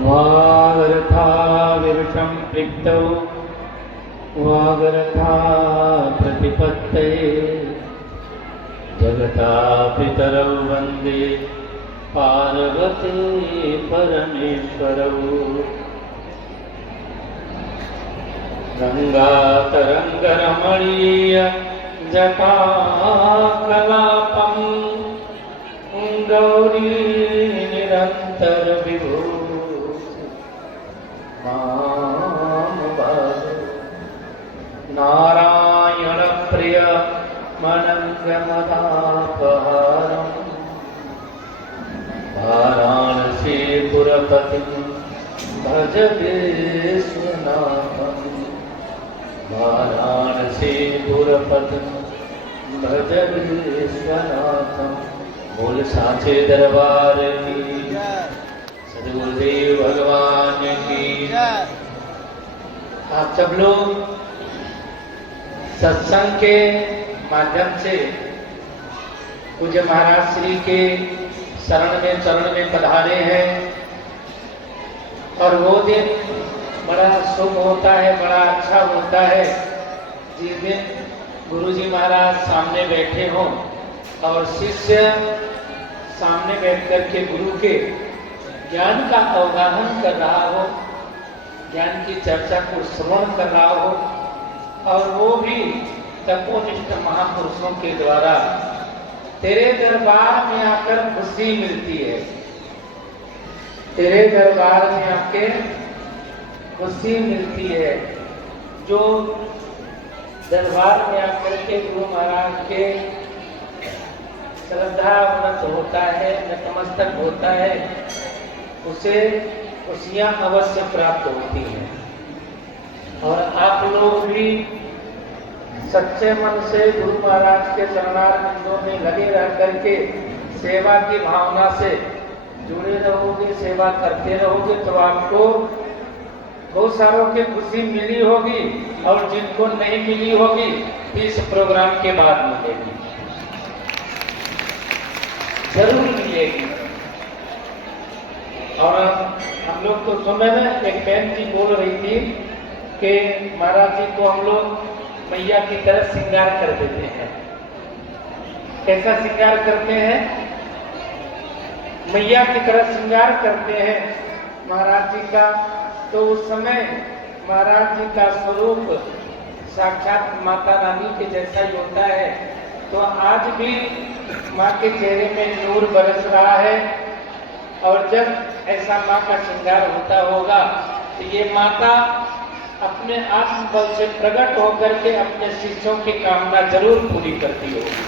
वागर्था विवशं प्लिप्तौ वागर्था प्रतिपत्तये जगता पितरौ वन्दे पार्वती परमेश्वरौ। गंगातरंगरमणीय जटाकलापं गौरी निरंतर विभूषि नारायण प्रिय मनंगमदापहारम् वाराणसीपुरपतिं भज विश्वनाथम् वाराणसीपुरपतिं भज विश्वनाथम्। बोल साचे दरबार की सद्गुरुदेव भगवान की। आप सब लोग सत्संग के माध्यम से पूज्य महाराज श्री के चरण में पधारे हैं और वो दिन बड़ा शुभ होता है, बड़ा अच्छा होता है जिस दिन गुरुजी महाराज सामने बैठे हों और शिष्य सामने बैठ कर के गुरु के ज्ञान का अवगाहन कर रहा हो, ज्ञान की चर्चा को श्रवण कर रहा हो और वो भी तपोनिष्ठ महापुरुषों के द्वारा तेरे दरबार में आकर खुशी मिलती है। तेरे दरबार में आके खुशी मिलती है। जो दरबार में आकर के गुरु महाराज के श्रद्धा उन्नत होता है, नतमस्तक होता है, उसे खुशियां अवश्य प्राप्त होती हैं। और आप लोग भी सच्चे मन से गुरु महाराज के चरणारविंदों में लगे रह करके सेवा की भावना से जुड़े रहोगे, सेवा करते रहोगे तो आपको बहुत सारों की खुशी मिली होगी और जिनको नहीं मिली होगी इस प्रोग्राम के बाद मिलेगी, जरूर मिलेगी। और हम लोग तो सुने ना, एक बहन जी बोल रही थी कि महाराज जी को हम लोग मैया की तरह श्रृंगार कर देते हैं। कैसा श्रृंगार करते हैं? मैया की तरह श्रृंगार करते हैं महाराज जी का। तो उस समय महाराज जी का स्वरूप साक्षात माता रानी के जैसा ही होता है। तो आज भी माँ के चेहरे में नूर बरस रहा है और जब ऐसा माँ का श्रृंगार होता होगा तो ये माता अपने आत्मबल से प्रकट होकर के अपने शिष्यों की कामना जरूर पूरी करती होगी।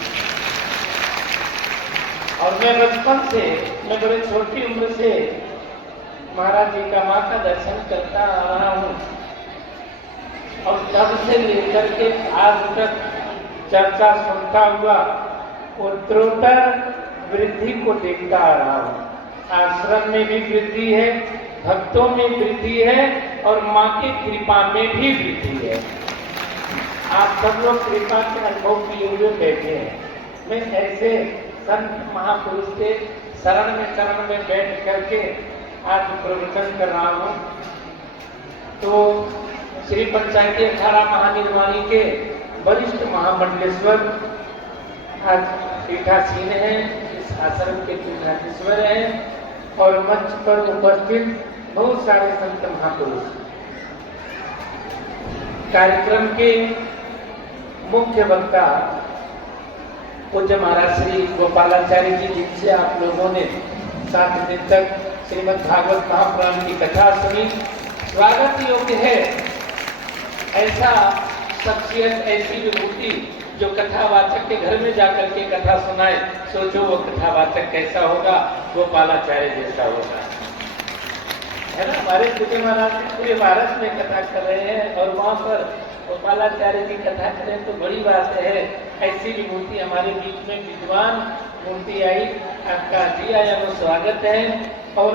और मैं बचपन से, मैं बड़ी छोटी उम्र से महाराज जी का माँ का दर्शन करता आ रहा हूँ और तब से लेकर के आज तक चर्चा सुनता हुआ उत्तरोत्तर वृद्धि को देखता आ रहा हूँ। आश्रम में भी वृद्धि है, भक्तों में वृद्धि है और माँ की कृपा में भी वृद्धि है। आप सब लोग कृपा के अनुभव किए हुए बैठे हैं। मैं ऐसे संत महापुरुष के शरण में बैठ करके आज प्रवचन कर रहा हूँ। तो श्री पंचायती अखाड़ा महानिर्वाणी के वरिष्ठ महामंडलेश्वर आज पीठासीन है, इस आश्रम के पीठाधीश्वर हैं और मंच पर उपस्थित बहुत सारे संत महापुरुष। कार्यक्रम के मुख्य वक्ता पूज्य महाराज श्री गोपालाचार्य जी, जिनसे आप लोगों ने 7 दिन तक श्रीमद् भागवत महापुराण की कथा सुनी। स्वागत योग्य है ऐसा शख्सियत, ऐसी विभूति जो कथावाचक के घर में जाकर के कथा सुनाए। सोचो वो कथावाचक कैसा होगा, गोपालाचार्य जैसा होगा, है ना। हमारे पूज्य महाराज पूरे भारत में कथा कर रहे हैं और वहाँ पर गोपालाचार्य की कथा करें तो बड़ी बात है। ऐसी विभूति हमारे बीच में विद्वान मूर्ति आई, आपका जी आया वो स्वागत है। और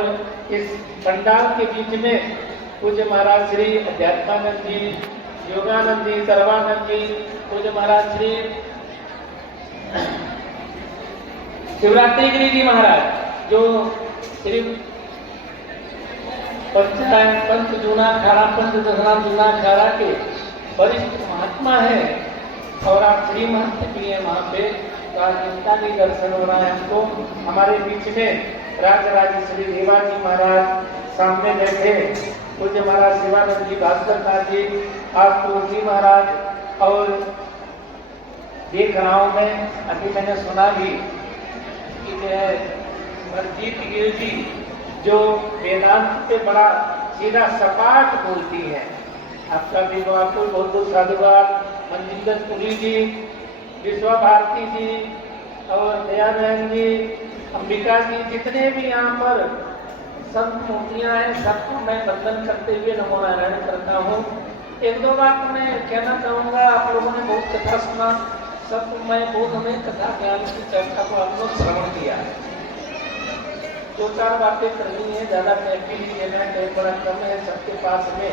इस पंडाल के बीच में पूज्य महाराज श्री अध्यात्मानंद जी, योगानंद जी, सर्वानंद जी, पूज्य महाराज श्री शिवरात्रि गिरी जी महाराज, जो श्री पंच जूना खारा, पंच दसना जूना खारा के वरिष्ठ महात्मा है और आप श्री महंत भी है वहाँ पे। तो आज इनका भी दर्शन हो रहा है हमको। हमारे बीच में राजराजेश्वरी देवाजी महाराज सामने बैठे, पूज्य महाराज शिवानंद जी, भास्कर नाथ जी, आशुतोष जी महाराज। और देख रहा हूँ मैं, अभी मैंने सुना भी कि जो है मनजीत गिल जी जो वेदांत पे बड़ा सीधा सपाट बोलती है, आपका भी आपको बहुत बहुत साधुवाद। मनजिंदर पुरी जी, विश्वा भारती जी और दयानंद जी, अंबिका जी, जितने भी यहाँ पर सब मूर्तियाँ हैं, सबको मैं वंदन करते हुए नमो नारायण करता हूँ। एक दो बात मैं कहना चाहूँगा। आप लोगों ने बहुत कथा सुना, सब मैं बहुत हमें कथा ज्ञान की चर्चा को आप लोग श्रवण किया है। दो चार बातें करनी है, ज़्यादा टाइम भी नहीं लेना है, टाइम बड़ा कम है सबके पास में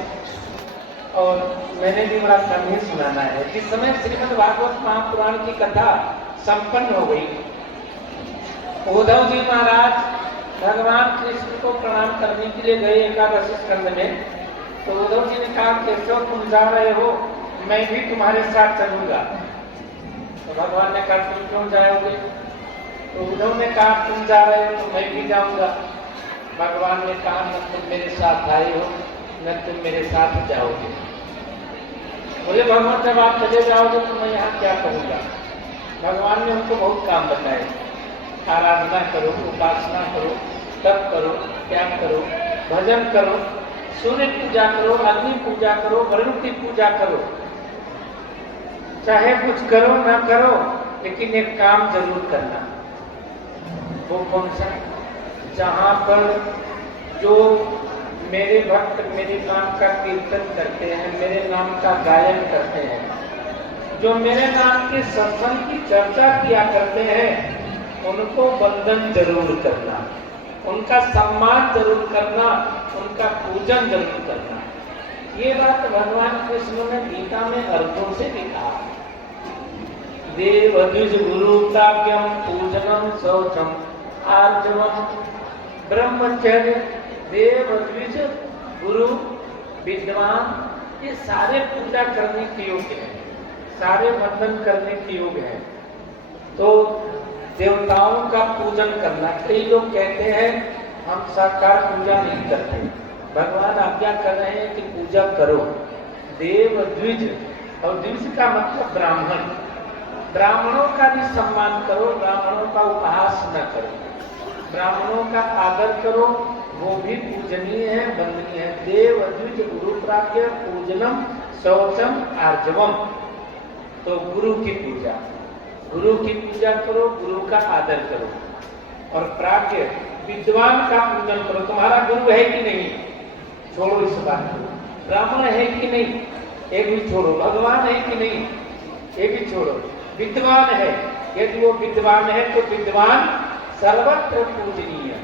और मैंने भी बड़ा कम ही सुनाना है। जिस समय श्रीमद् भागवत महापुराण की कथा संपन्न हो गई, उद्धव जी महाराज भगवान कृष्ण को प्रणाम करने के लिए गए एकादशी स्कंद में। तो उद्धव जी ने कहा, केशव तुम जा रहे हो, मैं भी तुम्हारे साथ चलूंगा। तो भगवान ने कहा, तुम क्यों जाओगे? तो उद्धव ने कहा, तुम जा रहे हो तो मैं भी जाऊंगा। भगवान ने कहा, न तुम मेरे साथ आए हो न तुम मेरे साथ जाओगे। बोले भगवान, जब आप चले जाओगे तो मैं यहाँ क्या करूँगा? भगवान ने उनको बहुत काम बताए, आराधना करो, उपासना करो, तप करो, त्याग करो, भजन करो, सूर्य पूजा करो, अग्नि पूजा करो, वरुण की पूजा करो, चाहे कुछ करो ना करो, लेकिन एक काम जरूर करना। वो कौन सा? जहाँ पर जो मेरे भक्त मेरे नाम का कीर्तन करते हैं, मेरे नाम का गायन करते हैं, जो मेरे नाम के सत्संग की चर्चा किया करते हैं, उनको वंदन जरूर करना, उनका सम्मान जरूर करना, उनका पूजन जरूर करना। ये बात भगवान कृष्ण ने गीता में अर्जुन से भी कहा। देव द्विज गुरु काव्यम पूजनम शौचम आर्जवम ब्रह्मचर्य। देव द्विज गुरु विद्वान, ये सारे पूजा करने के योग्य है, सारे वंदन करने के योग्य है। तो देवताओं का पूजन करना, कई लोग कहते हैं हम साकार पूजा नहीं करते, भगवान आज्ञा कर रहे हैं कि पूजा करो। देव द्विज, और द्विज का मतलब ब्राह्मण, ब्राह्मणों का भी सम्मान करो, ब्राह्मणों का उपहास न करो, ब्राह्मणों का आदर करो, वो भी पूजनीय है, वंदनीय है। देव द्विज गुरु प्राज्ञ पूजनम शौचम आर्जवम। तो गुरु की पूजा, गुरु की पूजा करो, गुरु का आदर करो। और प्राज्ञ विद्वान का पूजन करो। तुम्हारा गुरु है कि नहीं, छोड़ो इस बात को। ब्राह्मण है कि नहीं, ये भी छोड़ो। भगवान है कि नहीं, ये भी छोड़ो। विद्वान है, यदि वो विद्वान है तो विद्वान सर्वत्र पूजनीय,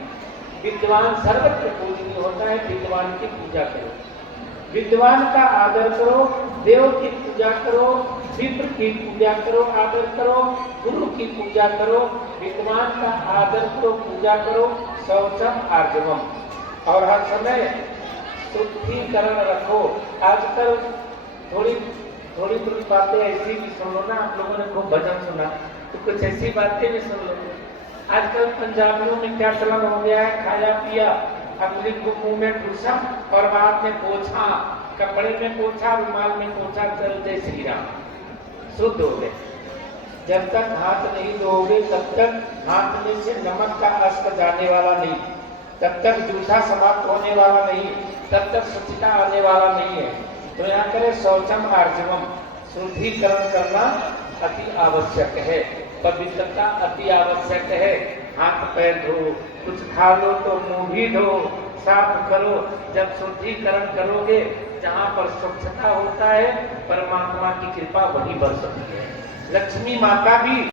विद्वान सर्वत्र पूजनीय होता है। विद्वान की पूजा करो, विद्वान का आदर करो, देव की पूजा करो, विप्र की पूजा करो, आदर करो, गुरु की पूजा करो, विद्वान का आदर करो, पूजा करो, शौचम आर्जवम। और हर समय शुद्धिकरण रखो। आजकल थोड़ी बातें ऐसी भी सुन लो ना, आप लोगों ने खूब भजन सुना, तो कुछ ऐसी बातें भी सुन लो। आजकल पंजाबियों में क्या चलन हो गया है, खाया पिया, अगले को मुंह में ठूसा और बाद में पोछा, कपड़े में पोछा, रुमाल में पोछा, चलते श्री राम। शुद्ध हो गए। जब तक हाथ नहीं धोगे तब तक हाथ में से नमक का अस्क जाने वाला नहीं, तब तक जूठा समाप्त होने वाला नहीं, तब तक स्वच्छता आने वाला नहीं है। तो यहाँ करें शौचम आर्जवम, शुद्धिकरण करना अति आवश्यक है, पवित्रता अति आवश्यक है। हाथ पैर धो, कुछ खा लो तो मुंह भी धो, साफ करो। जब शुद्धिकरण करोगे, जहाँ पर स्वच्छता होता है, परमात्मा की कृपा वहीं बरसती है। लक्ष्मी माता भी